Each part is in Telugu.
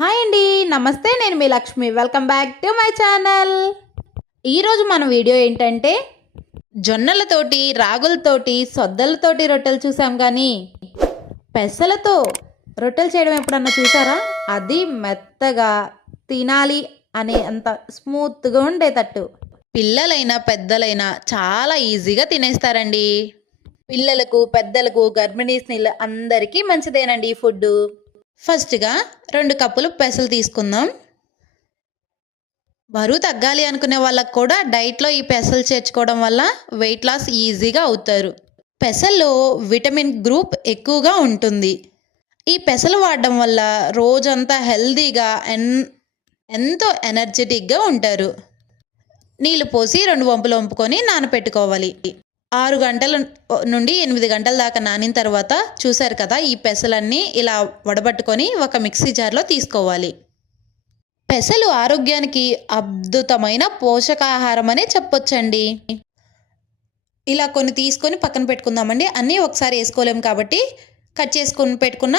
హాయ్ అండి, నమస్తే. నేను మీ Lakshmi. Welcome back to my channel. ఈరోజు మన వీడియో ఏంటంటే జొన్నలతోటి, రాగులతోటి, సొద్దలతోటి రొట్టెలు చూసాం, కానీ పెసలతో రొట్టెలు చేయడం ఎప్పుడన్నా చూసారా? అది మెత్తగా తినాలి అనే అంత స్మూత్గా ఉండేటట్టు పిల్లలైనా పెద్దలైనా చాలా ఈజీగా తినేస్తారండి. పిల్లలకు, పెద్దలకు, గర్భిణీ స్త్రీలు అందరికీ మంచిదేనండి ఈ ఫుడ్. ఫస్ట్గా 2 కప్పులు పెసలు తీసుకుందాం. బరువు తగ్గాలి అనుకునే వాళ్ళకు కూడా డైట్లో ఈ పెసలు చేర్చుకోవడం వల్ల వెయిట్ లాస్ ఈజీగా అవుతారు. పెసల్లో విటమిన్ గ్రూప్ ఎక్కువగా ఉంటుంది. ఈ పెసలు వాడడం వల్ల రోజంతా హెల్తీగా ఎంతో ఎనర్జెటిక్గా ఉంటారు. నీళ్ళు పోసి 2 వంపులు వంపుకొని నానపెట్టుకోవాలి. 6 గంటల నుండి 8 గంటల దాకా నానిన తర్వాత చూసారు కదా, ఈ పెసలన్నీ ఇలా వడబట్టుకొని ఒక మిక్సీ జార్లో తీసుకోవాలి. పెసలు ఆరోగ్యానికి అద్భుతమైన పోషకాహారం అనే చెప్పొచ్చండి. ఇలా కొన్ని తీసుకొని పక్కన పెట్టుకుందామండి. అన్నీ ఒకసారి వేసుకోలేము కాబట్టి కట్ చేసుకొని పెట్టుకున్న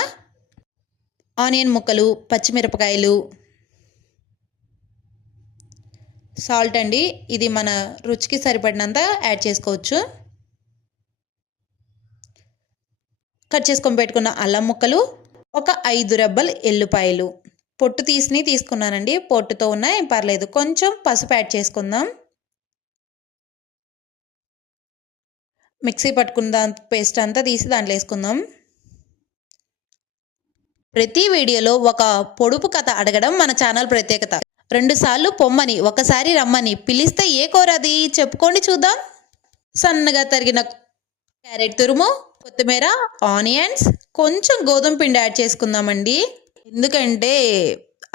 ఆనియన్ ముక్కలు, పచ్చిమిరపకాయలు, సాల్ట్ అండి, ఇది మన రుచికి సరిపడినంత యాడ్ చేసుకోవచ్చు. కట్ చేసుకొని పెట్టుకున్న అల్లం ముక్కలు, ఒక 5 రెబ్బలు ఎల్లుపాయలు, పొట్టు తీసుకున్నానండి. పొట్టుతో ఉన్నా ఏం పర్లేదు. కొంచెం పసుపు యాడ్ చేసుకుందాం. మిక్సీ పట్టుకున్న పేస్ట్ అంతా తీసి దాంట్లో వేసుకుందాం. ప్రతి వీడియోలో ఒక పొడుపు కథ అడగడం మన ఛానల్ ప్రత్యేకత. 2 సార్లు పొమ్మని, ఒకసారి రమ్మని పిలిస్తే ఏ కోరది చెప్పుకోండి చూద్దాం. సన్నగా తరిగిన క్యారెట్ తురుము, కొత్తిమీర, ఆనియన్స్, కొంచెం గోధుమ పిండి యాడ్ చేసుకుందామండి. ఎందుకంటే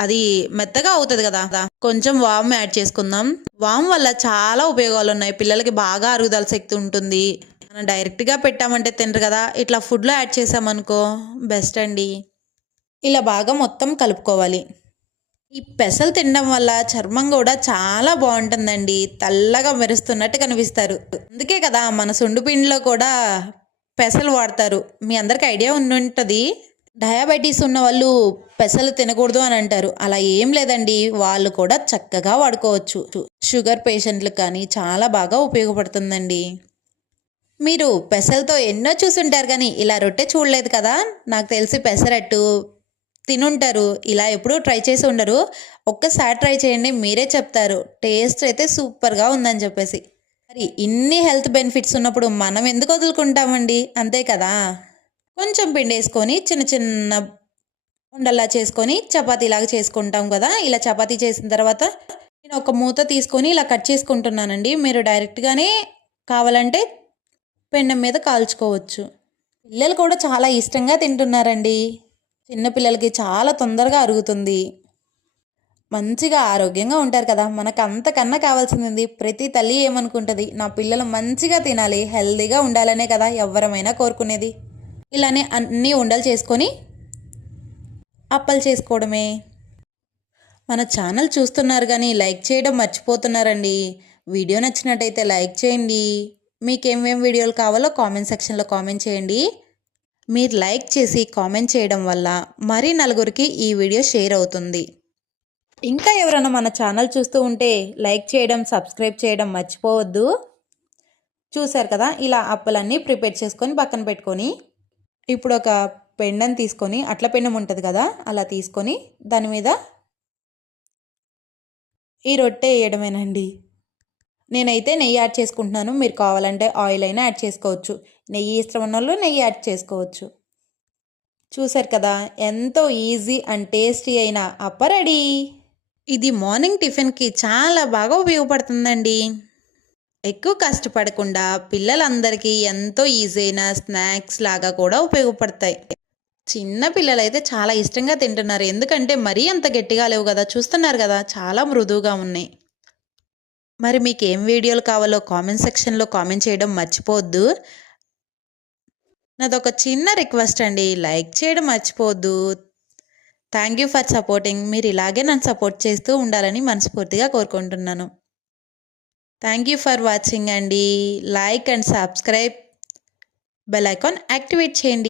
అది మెత్తగా అవుతుంది కదా. కొంచెం వామ్ యాడ్ చేసుకుందాం. వామ్ వల్ల చాలా ఉపయోగాలు ఉన్నాయి. పిల్లలకి బాగా అరుగుదల శక్తి ఉంటుంది. మనం డైరెక్ట్గా పెట్టామంటే తినరు కదా, ఇట్లా ఫుడ్లో యాడ్ చేసామనుకో బెస్ట్ అండి. ఇలా బాగా మొత్తం కలుపుకోవాలి. ఈ పెసలు తినడం వల్ల చర్మం కూడా చాలా బాగుంటుందండి. తెల్లగా మెరుస్తున్నట్టు కనిపిస్తారు. అందుకే కదా మన సుండు పిండిలో కూడా పెసలు వాడతారు. మీ అందరికి ఐడియా ఉంటుంది. డయాబెటీస్ ఉన్న వాళ్ళు పెసలు తినకూడదు అని అంటారు. అలా ఏం లేదండి, వాళ్ళు కూడా చక్కగా వాడుకోవచ్చు. షుగర్ పేషెంట్లకు కానీ చాలా బాగా ఉపయోగపడుతుందండి. మీరు పెసలతో ఎన్నో చూసుంటారు, కానీ ఇలా రొట్టె చూడలేదు కదా. నాకు తెలిసి పెసరట్టు తినుంటారు, ఇలా ఎప్పుడూ ట్రై చేసి ఉండరు. ఒక్కసారి ట్రై చేయండి, మీరే చెప్తారు టేస్ట్ అయితే సూపర్గా ఉందని చెప్పేసి. మరి ఇన్ని హెల్త్ బెనిఫిట్స్ ఉన్నప్పుడు మనం ఎందుకు వదులుకుంటామండి, అంతే కదా. కొంచెం పిండి వేసుకొని చిన్న చిన్న ఉండల్లా చేసుకొని చపాతీలాగా చేసుకుంటాం కదా. ఇలా చపాతీ చేసిన తర్వాత నేను ఒక మూత తీసుకొని ఇలా కట్ చేసుకుంటున్నానండి. మీరు డైరెక్ట్గానే కావాలంటే పెండం మీద కాల్చుకోవచ్చు. పిల్లలు కూడా చాలా ఇష్టంగా తింటున్నారండి. చిన్నపిల్లలకి చాలా తొందరగా అరుగుతుంది. మంచిగా ఆరోగ్యంగా ఉంటారు కదా. మనకు అంతకన్నా కావాల్సింది ప్రతి తల్లి ఏమనుకుంటుంది, నా పిల్లలు మంచిగా తినాలి, హెల్తీగా ఉండాలనే కదా ఎవరమైనా కోరుకునేది. ఇలానే అన్నీ ఉండలు చేసుకొని అప్పలు చేసుకోవడమే. మన ఛానల్ చూస్తున్నారు కానీ లైక్ చేయడం మర్చిపోతున్నారండి. వీడియో నచ్చినట్టయితే లైక్ చేయండి. మీకేమేం వీడియోలు కావాలో కామెంట్ సెక్షన్లో కామెంట్ చేయండి. మీరు లైక్ చేసి కామెంట్ చేయడం వల్ల మరీ నలుగురికి ఈ వీడియో షేర్ అవుతుంది. ఇంకా ఎవరైనా మన ఛానల్ చూస్తూ ఉంటే లైక్ చేయడం, సబ్స్క్రైబ్ చేయడం మర్చిపోవద్దు. చూశారు కదా, ఇలా అప్పలన్నీ ప్రిపేర్ చేసుకొని పక్కన పెట్టుకొని ఇప్పుడు ఒక పెండం తీసుకొని, అట్ల పెండం ఉంటుంది కదా, అలా తీసుకొని దాని మీద ఈ రొట్టె వేయడమేనండి. నేనైతే నెయ్యి యాడ్ చేసుకుంటున్నాను. మీరు కావాలంటే ఆయిల్ అయినా యాడ్ చేసుకోవచ్చు. నెయ్యి ఇష్టం ఉన్న వాళ్ళు నెయ్యి యాడ్ చేసుకోవచ్చు. చూసారు కదా, ఎంతో ఈజీ అండ్ టేస్టీ అయిన అప్ప రెడీ. ఇది మార్నింగ్ టిఫిన్కి చాలా బాగా ఉపయోగపడుతుందండి. ఎక్కువ కష్టపడకుండా పిల్లలందరికీ ఎంతో ఈజీ అయిన స్నాక్స్ లాగా కూడా ఉపయోగపడతాయి. చిన్న పిల్లలైతే చాలా ఇష్టంగా తింటున్నారు. ఎందుకంటే మరీ అంత గట్టిగా లేవు కదా, చూస్తున్నారు కదా, చాలా మృదువుగా ఉన్నాయి. మరి మీకు ఏం వీడియోలు కావాలో కామెంట్ సెక్షన్లో కామెంట్ చేయడం మర్చిపోవద్దు. నాదొక చిన్న రిక్వెస్ట్ అండి, లైక్ చేయడం మర్చిపోవద్దు. Thank you for supporting. మీరు ఇలాగే నన్ను సపోర్ట్ చేస్తూ ఉండాలని మనస్ఫూర్తిగా కోరుకుంటున్నాను. థ్యాంక్ యూ ఫర్ వాచింగ్ అండి. Like and subscribe, bell icon activate చేయండి.